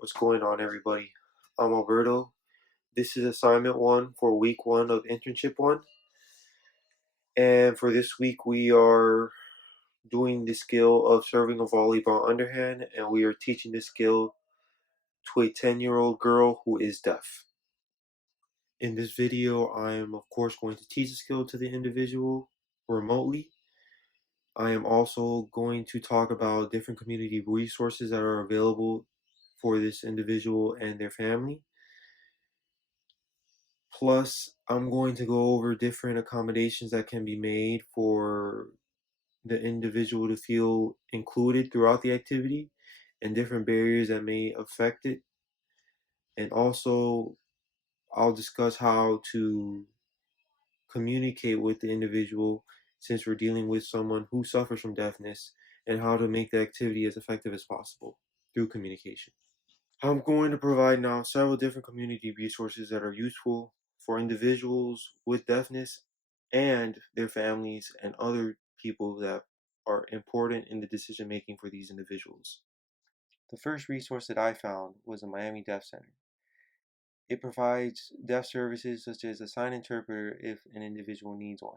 What's going on, everybody? I'm Alberto. This is assignment one for week one of internship one. And for this week, we are doing the skill of serving a volleyball underhand, and we are teaching this skill to a 10-year-old girl who is deaf. In this video, I am, of course, going to teach the skill to the individual remotely. I am also going to talk about different community resources that are available for this individual and their family. Plus, I'm going to go over different accommodations that can be made for the individual to feel included throughout the activity and different barriers that may affect it. And also, I'll discuss how to communicate with the individual since we're dealing with someone who suffers from deafness and how to make the activity as effective as possible through communication. I'm going to provide now several different community resources that are useful for individuals with deafness and their families and other people that are important in the decision making for these individuals. The first resource that I found was the Miami Deaf Center. It provides deaf services such as a sign interpreter if an individual needs one.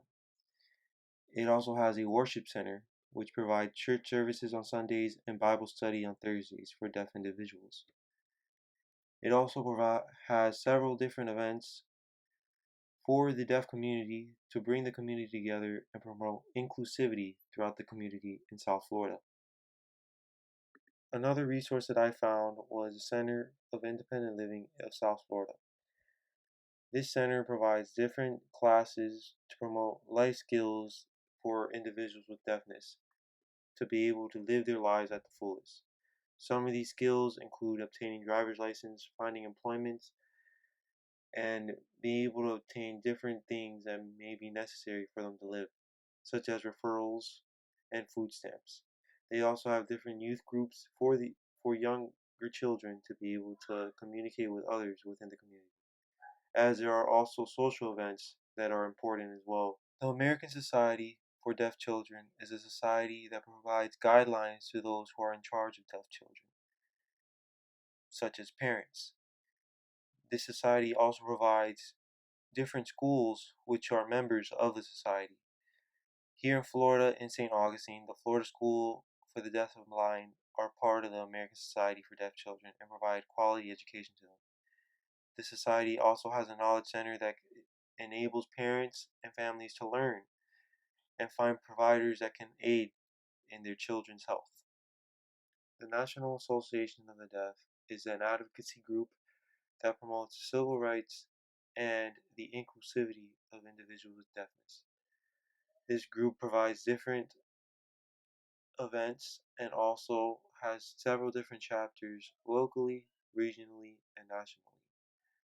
It also has a worship center, which provides church services on Sundays and Bible study on Thursdays for deaf individuals. It also has several different events for the deaf community to bring the community together and promote inclusivity throughout the community in South Florida. Another resource that I found was the Center of Independent Living of South Florida. This center provides different classes to promote life skills for individuals with deafness to be able to live their lives at the fullest. Some of these skills include obtaining driver's license, finding employment, and being able to obtain different things that may be necessary for them to live, such as referrals and food stamps. They also have different youth groups for younger children to be able to communicate with others within the community, as there are also social events that are important as well. The American Society for Deaf Children is a society that provides guidelines to those who are in charge of deaf children, such as parents. This society also provides different schools which are members of the society. Here in Florida, in St. Augustine, the Florida School for the Deaf and Blind are part of the American Society for Deaf Children and provide quality education to them. The society also has a knowledge center that enables parents and families to learn and find providers that can aid in their children's health. The National Association of the Deaf is an advocacy group that promotes civil rights and the inclusivity of individuals with deafness. This group provides different events and also has several different chapters locally, regionally, and nationally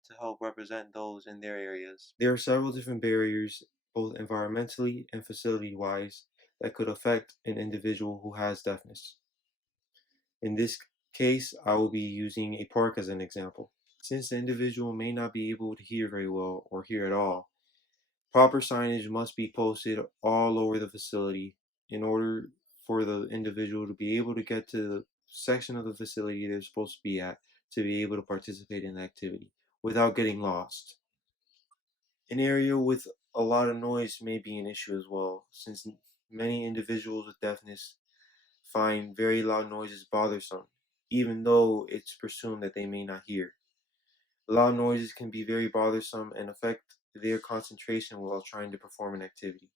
to help represent those in their areas. There are several different barriers, both environmentally and facility wise, that could affect an individual who has deafness. In this case, I will be using a park as an example. Since the individual may not be able to hear very well or hear at all, proper signage must be posted all over the facility in order for the individual to be able to get to the section of the facility they're supposed to be at to be able to participate in the activity without getting lost. An area with a lot of noise may be an issue as well, since many individuals with deafness find very loud noises bothersome, even though it's presumed that they may not hear. Loud noises can be very bothersome and affect their concentration while trying to perform an activity.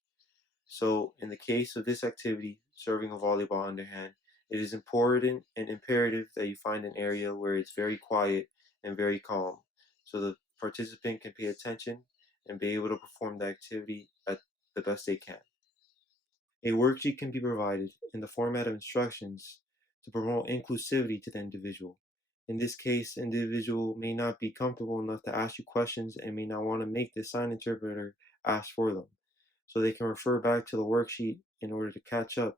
So, in the case of this activity, serving a volleyball underhand, it is important and imperative that you find an area where it's very quiet and very calm, so the participant can pay attention and be able to perform the activity at the best they can. A worksheet can be provided in the format of instructions to promote inclusivity to the individual. In this case, the individual may not be comfortable enough to ask you questions and may not want to make the sign interpreter ask for them. So they can refer back to the worksheet in order to catch up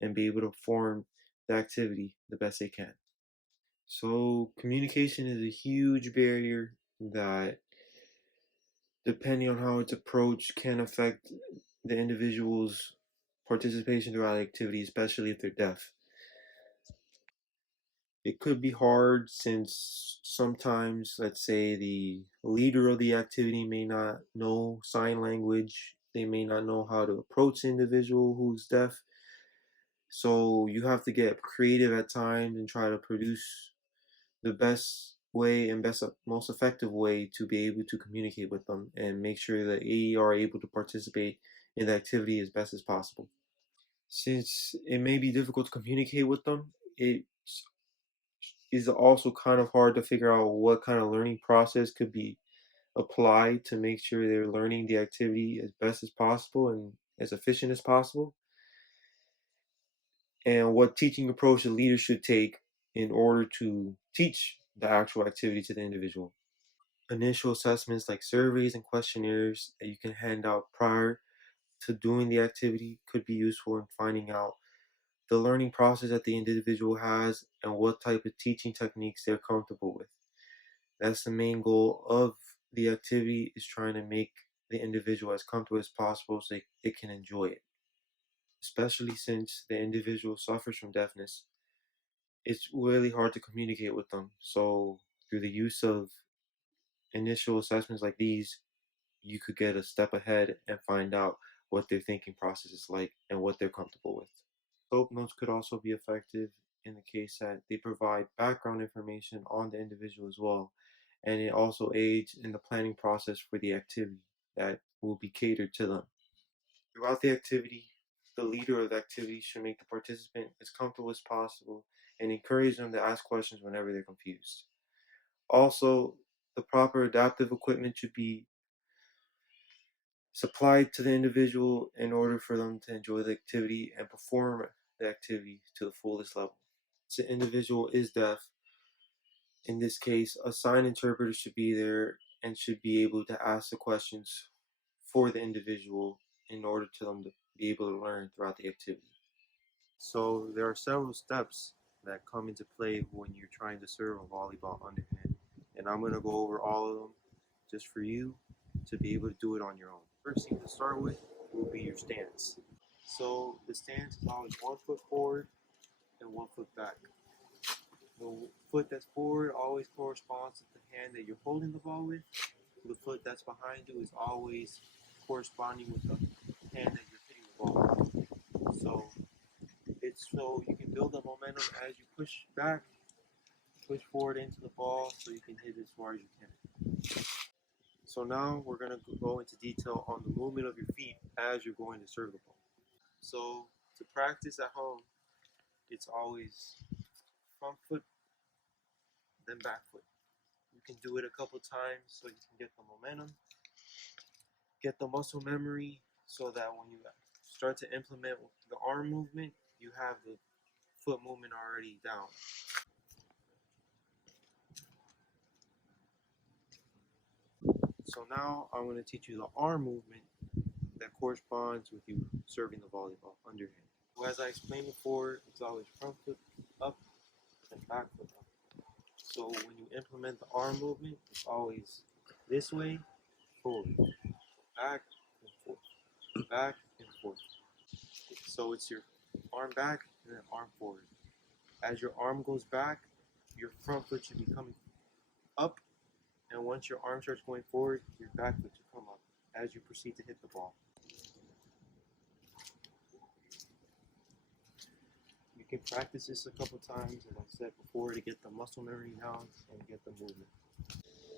and be able to perform the activity the best they can. So communication is a huge barrier that, depending on how it's approached, can affect the individual's participation throughout the activity, especially if they're deaf. It could be hard since sometimes, let's say, the leader of the activity may not know sign language, they may not know how to approach the individual who's deaf. So you have to get creative at times and try to produce the best way and most effective way to be able to communicate with them and make sure that they are able to participate in the activity as best as possible. Since it may be difficult to communicate with them, it is also kind of hard to figure out what kind of learning process could be applied to make sure they're learning the activity as best as possible and as efficient as possible, and what teaching approach the leader should take in order to teach the actual activity to the individual. Initial assessments like surveys and questionnaires that you can hand out prior to doing the activity could be useful in finding out the learning process that the individual has and what type of teaching techniques they're comfortable with. That's the main goal of the activity, is trying to make the individual as comfortable as possible so they can enjoy it. Especially since the individual suffers from deafness, it's really hard to communicate with them. So through the use of initial assessments like these, you could get a step ahead and find out what their thinking process is like and what they're comfortable with. Scope notes could also be effective in the case that they provide background information on the individual as well, and it also aids in the planning process for the activity that will be catered to them. Throughout the activity, the leader of the activity should make the participant as comfortable as possible and encourage them to ask questions whenever they're confused. Also, the proper adaptive equipment should be supplied to the individual in order for them to enjoy the activity and perform the activity to the fullest level. Since the individual is deaf, in this case, a sign interpreter should be there and should be able to ask the questions for the individual in order to them to be able to learn throughout the activity. So there are several steps that come into play when you're trying to serve a volleyball underhand, and I'm going to go over all of them just for you to be able to do it on your own. First thing to start with will be your stance. So the stance is always 1 foot forward and 1 foot back. The foot that's forward always corresponds to the hand that you're holding the ball with. The foot that's behind you is always corresponding with the hand that you're hitting the ball with. So it's so you can build up momentum as you push forward into the ball so you can hit as far as you can. So now we're going to go into detail on the movement of your feet as you're going to serve the ball. So to practice at home, it's always front foot, then back foot. You can do it a couple times so you can get the momentum, get the muscle memory, so that when you start to implement the arm movement, you have the foot movement already down. So now I'm going to teach you the arm movement that corresponds with you serving the volleyball underhand. So as I explained before, it's always front foot up and back foot up. So when you implement the arm movement, it's always this way, forward, back and forth, back and forth. So it's your arm back and then arm forward. As your arm goes back, your front foot should be coming up, and once your arm starts going forward, your back foot should come up as you proceed to hit the ball. You can practice this a couple times, as I said before, to get the muscle memory down and get the movement.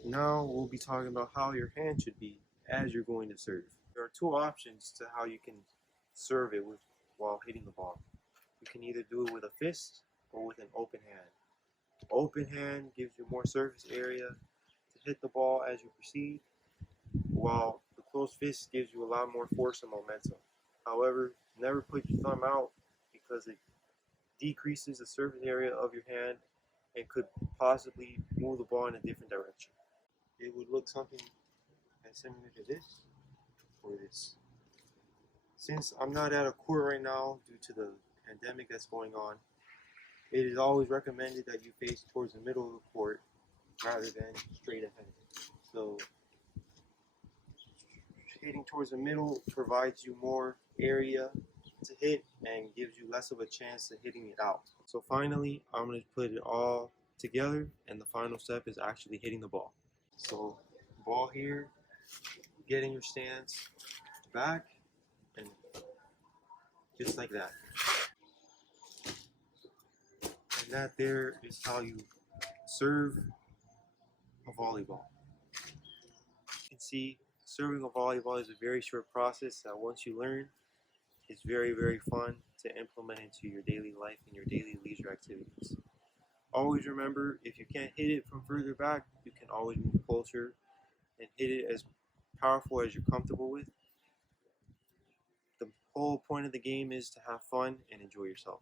Now we'll be talking about how your hand should be as you're going to serve. There are two options to how you can serve it while hitting the ball. You can either do it with a fist or with an open hand. Open hand gives you more surface area to hit the ball as you proceed, while the closed fist gives you a lot more force and momentum. However, never put your thumb out because it decreases the surface area of your hand and could possibly move the ball in a different direction. It would look something as similar to this or this. Since I'm not at a court right now due to the pandemic that's going on, it is always recommended that you face towards the middle of the court rather than straight ahead. So hitting towards the middle provides you more area to hit and gives you less of a chance of hitting it out. So finally, I'm going to put it all together, and the final step is actually hitting the ball. So ball here, getting your stance back, and just like that. And that there is how you serve a volleyball. You can see serving a volleyball is a very short process that once you learn, it's very, very fun to implement into your daily life and your daily leisure activities. Always remember, if you can't hit it from further back, you can always move closer and hit it as powerful as you're comfortable with. The whole point of the game is to have fun and enjoy yourself.